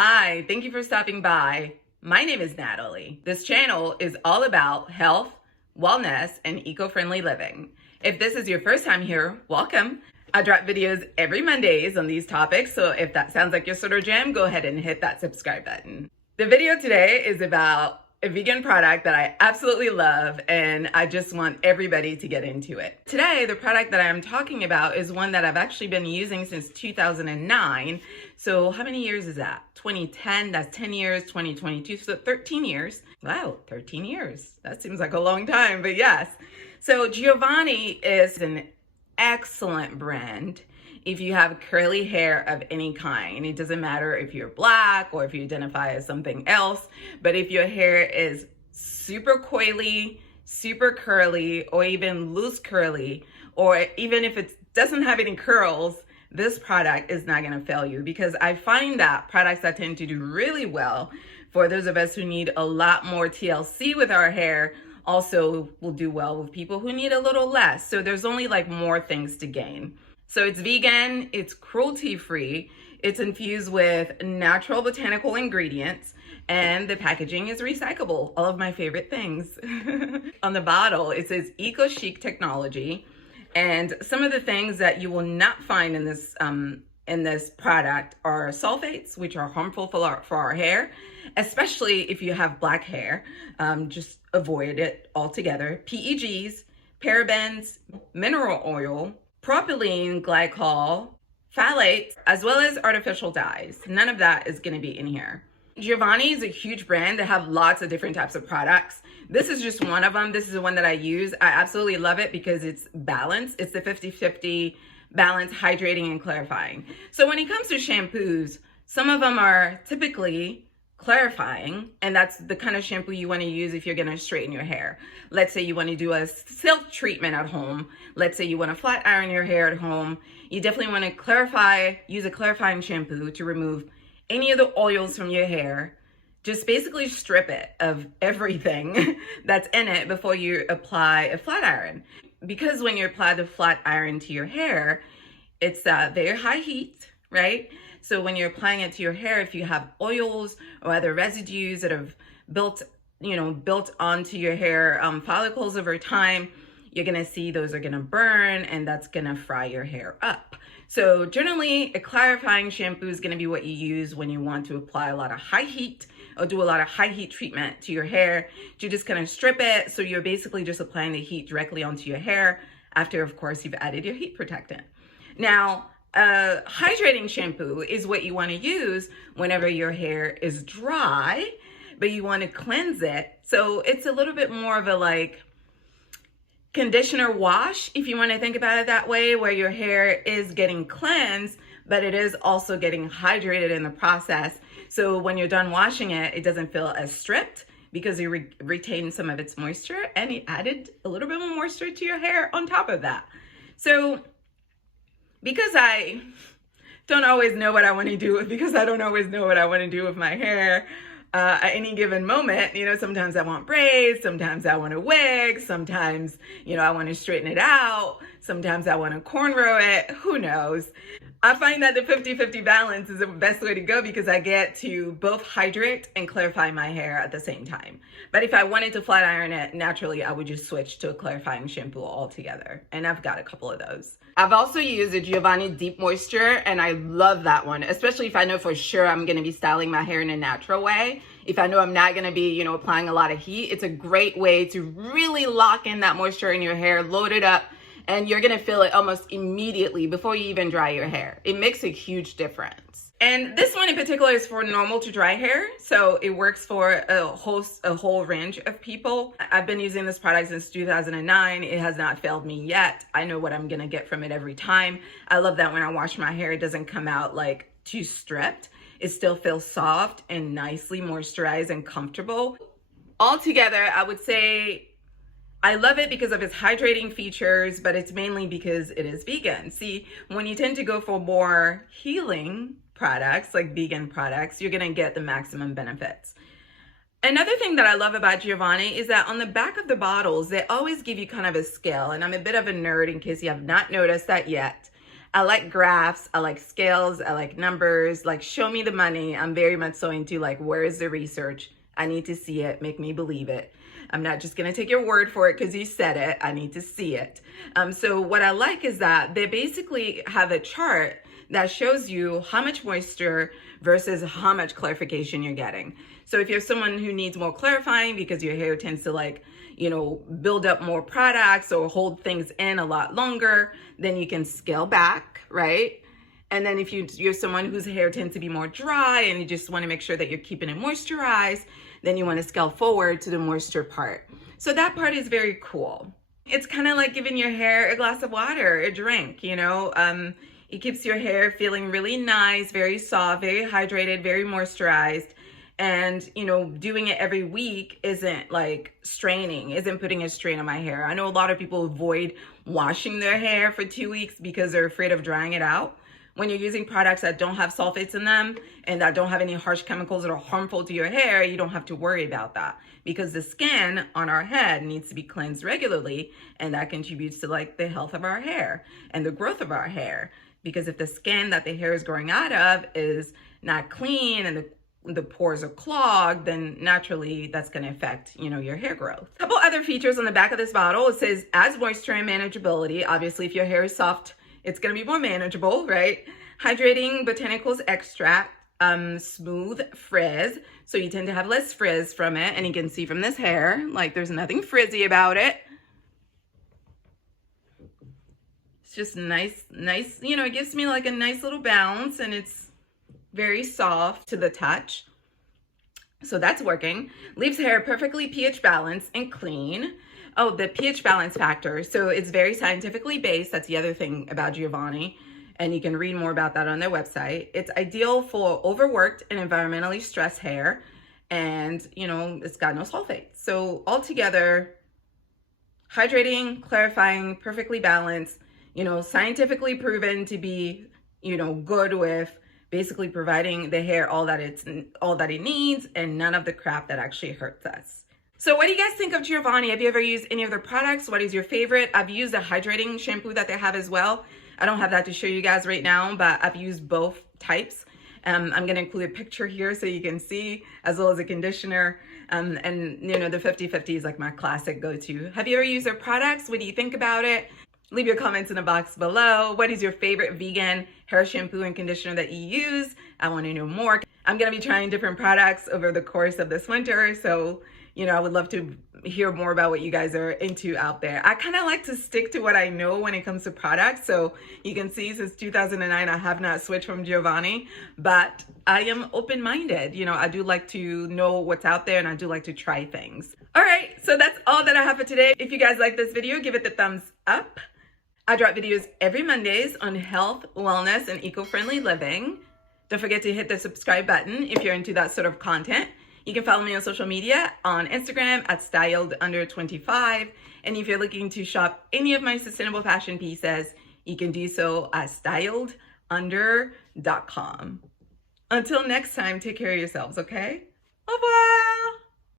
Hi, thank you for stopping by. My name is Natalie. This channel is all about health, wellness, and eco-friendly living. If this is your first time here, welcome. I drop videos every Mondays on these topics, so if that sounds like your sort of jam, go ahead and hit that subscribe button. The video today is about a vegan product that I absolutely love, and I just want everybody to get into it. Today, the product that I'm talking about is one that I've actually been using since 2009. So how many years is that? 2010, that's 10 years, 2022, so 13 years. Wow, 13 years. That seems like a long time, but yes. So Giovanni is an excellent brand if you have curly hair of any kind. It doesn't matter if you're black or if you identify as something else, but if your hair is super coily, super curly, or even loose curly, or even if it doesn't have any curls, this product is not going to fail you, because I find that products that tend to do really well for those of us who need a lot more TLC with our hair also will do well with people who need a little less. So there's only like more things to gain. So it's vegan, it's cruelty-free, it's infused with natural botanical ingredients, and the packaging is recyclable. All of my favorite things. On the bottle, it says eco-chic technology, and some of the things that you will not find in this product are sulfates, which are harmful for our hair, especially if you have black hair. Just avoid it altogether. PEGs, parabens, mineral oil, propylene glycol, phthalates, as well as artificial dyes. None of that is going to be in here. Giovanni is a huge brand. They have lots of different types of products. This is just one of them. This is the one that I use. I absolutely love it because it's balanced. It's the 50-50 balance, hydrating and clarifying. So when it comes to shampoos, some of them are typically clarifying, and that's the kind of shampoo you want to use if you're going to straighten your hair. Let's say you want to do a silk treatment at home. Let's say you want to flat iron your hair at home. You definitely want to use a clarifying shampoo to remove any of the oils from your hair. Just basically strip it of everything that's in it before you apply a flat iron. Because when you apply the flat iron to your hair, it's very high heat, right? So when you're applying it to your hair, if you have oils or other residues that have built onto your hair follicles over time, you're gonna see those are gonna burn, and that's gonna fry your hair up. So generally, a clarifying shampoo is gonna be what you use when you want to apply a lot of high heat or do a lot of high heat treatment to your hair. You just kind of strip it, so you're basically just applying the heat directly onto your hair after, of course, you've added your heat protectant. Now, hydrating shampoo is what you want to use whenever your hair is dry, but you want to cleanse it. So it's a little bit more of a like conditioner wash, if you want to think about it that way, where your hair is getting cleansed, but it is also getting hydrated in the process. So when you're done washing it, it doesn't feel as stripped because you retain some of its moisture, and you added a little bit more moisture to your hair on top of that. So because I don't always know what I want to do with my hair at any given moment, sometimes I want braids, sometimes I want a wig, sometimes, I want to straighten it out, sometimes I want to cornrow it, who knows. I find that the 50-50 balance is the best way to go because I get to both hydrate and clarify my hair at the same time. But if I wanted to flat iron it naturally, I would just switch to a clarifying shampoo altogether. And I've got a couple of those. I've also used the Giovanni Deep Moisture, and I love that one, especially if I know for sure I'm going to be styling my hair in a natural way. If I know I'm not going to be, applying a lot of heat, it's a great way to really lock in that moisture in your hair, load it up, and you're going to feel it almost immediately before you even dry your hair. It makes a huge difference. And this one in particular is for normal to dry hair. So it works for a whole range of people. I've been using this product since 2009. It has not failed me yet. I know what I'm going to get from it every time. I love that when I wash my hair, it doesn't come out like too stripped. It still feels soft and nicely moisturized and comfortable. Altogether, I would say I love it because of its hydrating features, but it's mainly because it is vegan. See, when you tend to go for more healing products, like vegan products, you're gonna get the maximum benefits. Another thing that I love about Giovanni is that on the back of the bottles, they always give you kind of a scale, and I'm a bit of a nerd in case you have not noticed that yet. I like graphs, I like scales, I like numbers, like show me the money. I'm very much so into like, where is the research? I need to see it, make me believe it. I'm not just gonna take your word for it because you said it, I need to see it. So what I like is that they basically have a chart that shows you how much moisture versus how much clarification you're getting. So if you're someone who needs more clarifying because your hair tends to like, you know, build up more products or hold things in a lot longer, then you can scale back, right? And then if you're someone whose hair tends to be more dry and you just want to make sure that you're keeping it moisturized, then you want to scale forward to the moisture part. So that part is very cool. It's kind of like giving your hair a glass of water, a drink, you know? It keeps your hair feeling really nice, very soft, very hydrated, very moisturized. And, you know, doing it every week isn't like straining, isn't putting a strain on my hair. I know a lot of people avoid washing their hair for 2 weeks because they're afraid of drying it out. When you're using products that don't have sulfates in them and that don't have any harsh chemicals that are harmful to your hair, you don't have to worry about that, because the skin on our head needs to be cleansed regularly, and that contributes to like the health of our hair and the growth of our hair. Because if the skin that the hair is growing out of is not clean and the pores are clogged, then naturally that's going to affect, you know, your hair growth. A couple other features on the back of this bottle. It says adds moisture and manageability. Obviously, if your hair is soft, it's going to be more manageable, right? Hydrating botanicals extract, smooth frizz. So you tend to have less frizz from it. And you can see from this hair, like there's nothing frizzy about it. It's just nice, you know, it gives me like a nice little bounce, and it's very soft to the touch. So that's working. Leaves hair perfectly pH balanced and clean. Oh, the pH balance factor. So it's very scientifically based. That's the other thing about Giovanni. And you can read more about that on their website. It's ideal for overworked and environmentally stressed hair. And, you know, it's got no sulfates. So altogether, hydrating, clarifying, perfectly balanced, you know, scientifically proven to be, you know, good with basically providing the hair all that it needs, and none of the crap that actually hurts us. So what do you guys think of Giovanni? Have you ever used any of their products? What is your favorite? I've used a hydrating shampoo that they have as well. I don't have that to show you guys right now, but I've used both types. I'm going to include a picture here so you can see, as well as a conditioner. And you know, the 50/50 is like my classic go-to. Have you ever used their products? What do you think about it? Leave your comments in the box below. What is your favorite vegan hair shampoo and conditioner that you use? I want to know more. I'm going to be trying different products over the course of this winter. So, you know, I would love to hear more about what you guys are into out there. I kind of like to stick to what I know when it comes to products. So you can see since 2009, I have not switched from Giovanni, but I am open-minded. You know, I do like to know what's out there, and I do like to try things. All right, so that's all that I have for today. If you guys like this video, give it the thumbs up. I drop videos every Mondays on health, wellness, and eco-friendly living. Don't forget to hit the subscribe button if you're into that sort of content. You can follow me on social media on Instagram at styledunder25. And if you're looking to shop any of my sustainable fashion pieces, you can do so at styledunder.com. Until next time, take care of yourselves, okay? Bye-bye.